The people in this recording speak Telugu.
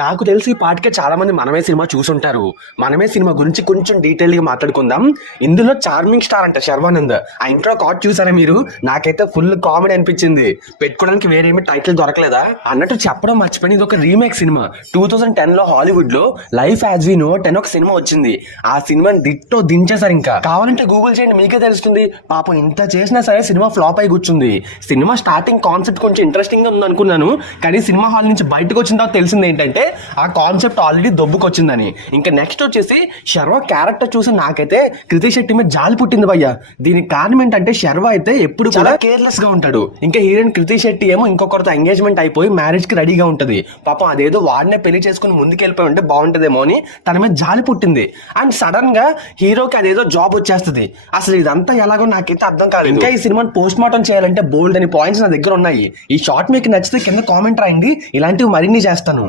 నాకు తెలిసి ఈ పాటికే చాలా మంది మనమే సినిమా చూసుంటారు. మనమే సినిమా గురించి కొంచెం డీటెయిల్ గా మాట్లాడుకుందాం. ఇందులో చార్మింగ్ స్టార్ అంట శర్వానంద్. ఆ ఇంట్రో కార్డ్ చూసారా మీరు? నాకైతే ఫుల్ కామెడీ అనిపించింది. పెట్టుకోవడానికి వేరేమి టైటిల్ దొరకలేదా అన్నట్టు చెప్పడం మర్చిపోయింది. ఇది ఒక రీమేక్ సినిమా. 2010 లో హాలీవుడ్ లో లైఫ్ యాజ్ వి నో 10 ఒక సినిమా వచ్చింది. ఆ సినిమాని దిట్టో దించేశారు. ఇంకా కావాలంటే గూగుల్ చేయండి, మీకే తెలుస్తుంది. పాపం ఇంత చేసినా సరే సినిమా ఫ్లాప్ అయి కూర్చుంది. సినిమా స్టార్టింగ్ కాన్సెప్ట్ కొంచెం ఇంట్రెస్టింగ్ గా ఉంది అనుకున్నాను, కానీ సినిమా హాల్ నుంచి బయటకు వచ్చిన తర్వాత తెలిసింది ఏంటంటే ఆ కాన్సెప్ట్ ఆల్రెడీ దొబ్బుకొచ్చిందని. ఇంకా నెక్స్ట్ వచ్చేసి శర్వా క్యారెక్టర్ చూసి నాకైతే కృతి శెట్టి మీద జాలి పుట్టింది భయ్య. దీనికి కారణం ఏంటంటే శర్వా అయితే ఎప్పుడు చాలా కేర్లెస్ గా ఉంటాడు. ఇంకా హీరోయిన్ కృతి శెట్టి ఏమో ఇంకొకరితో ఎంగేజ్మెంట్ అయిపోయి మ్యారేజ్ కి రెడీగా ఉంటది. పాపం అదేదో వాడినే పెళ్లి చేసుకుని ముందుకెళ్ళిపోయి ఉంటే బాగుంటదేమో అని తన మీద జాలి పుట్టింది. అండ్ సడన్ గా హీరోకి అదేదో జాబ్ వచ్చేస్తుంది. అసలు ఇదంతా ఎలాగో నాకైతే అర్థం కాలేదు. ఇంకా ఈ సినిమాని పోస్ట్ మార్టం చేయాలంటే బోల్డ్ అని పాయింట్స్ నా దగ్గర ఉన్నాయి. ఈ షార్ట్ మీకు నచ్చితే కింద కామెంట్ రాయండి, ఇలాంటివి మరిన్ని చేస్తాను.